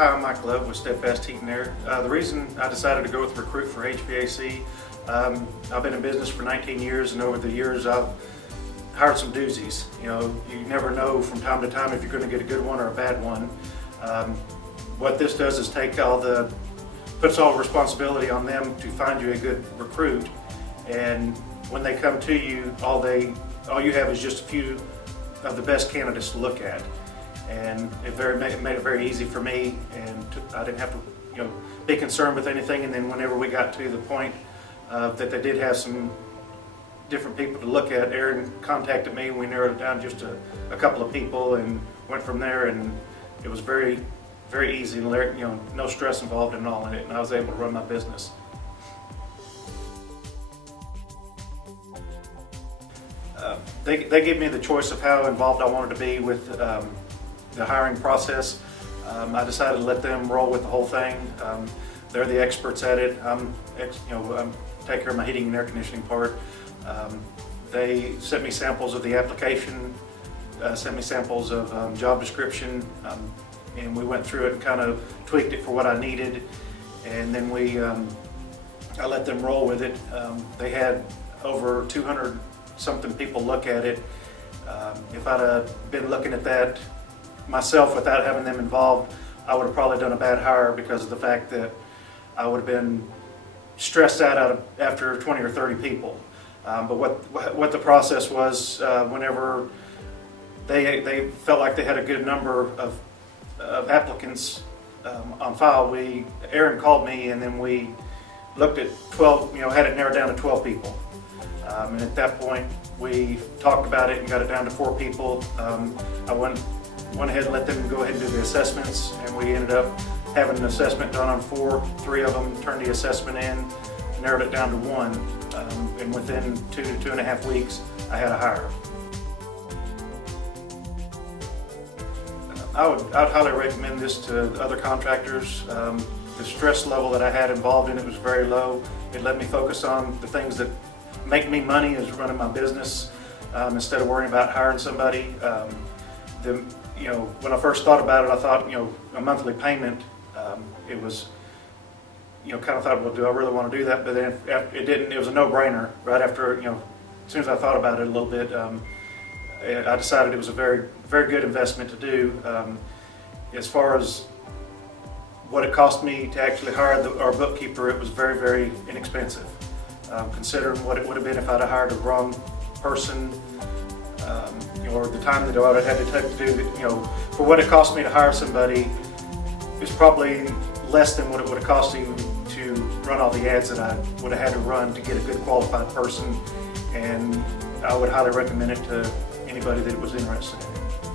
Hi, I'm Mike Love with Stedfast Heat and Air. The reason I decided to go with Recruit for HVAC, I've been in business for 19 years, and over the years I've hired some doozies. You know, you never know from time to time if you're going to get a good one or a bad one. What this does is puts all the responsibility on them to find you a good recruit, and when they come to you, all you have is just a few of the best candidates to look at. And it made it very easy for me, and I didn't have to be concerned with anything. And then whenever we got to the point that they did have some different people to look at, Aaron contacted me, and we narrowed it down just a couple of people and went from there, and it was very, very easy, no stress involved in all in it, and I was able to run my business. They gave me the choice of how involved I wanted to be with the hiring process. I decided to let them roll with the whole thing. They're the experts at it. I take care of my heating and air conditioning part. They sent me samples of the application, sent me samples of job description, and we went through it and kind of tweaked it for what I needed. And then I let them roll with it. They had over 200 something people look at it. If I'd been looking at that myself without having them involved, I would have probably done a bad hire because of the fact that I would have been stressed out after 20 or 30 people. But what the process was, whenever they felt like they had a good number of applicants on file, Aaron called me, and then we looked at 12, had it narrowed down to 12 people. And at that point, we talked about it and got it down to 4 people. I went ahead and let them go ahead and do the assessments, and we ended up having an assessment done on 4. 3 of them turned the assessment in, narrowed it down to 1, and within 2 to 2.5 weeks, I had a hire. I'd highly recommend this to other contractors. The stress level that I had involved in it was very low. It let me focus on the things that make me money, is running my business, instead of worrying about hiring somebody. When I first thought about it, I thought, a monthly payment, it was, kind of thought, well, do I really want to do that? But then it didn't. It was a no-brainer. Right after, as soon as I thought about it a little bit, I decided it was a very, very good investment to do. As far as what it cost me to actually hire our bookkeeper, it was very, very inexpensive. Considering what it would have been if I'd have hired the wrong person, or the time that I would have had to take to do it, for what it cost me to hire somebody, it's probably less than what it would have cost him to run all the ads that I would have had to run to get a good qualified person, and I would highly recommend it to anybody that was interested in it.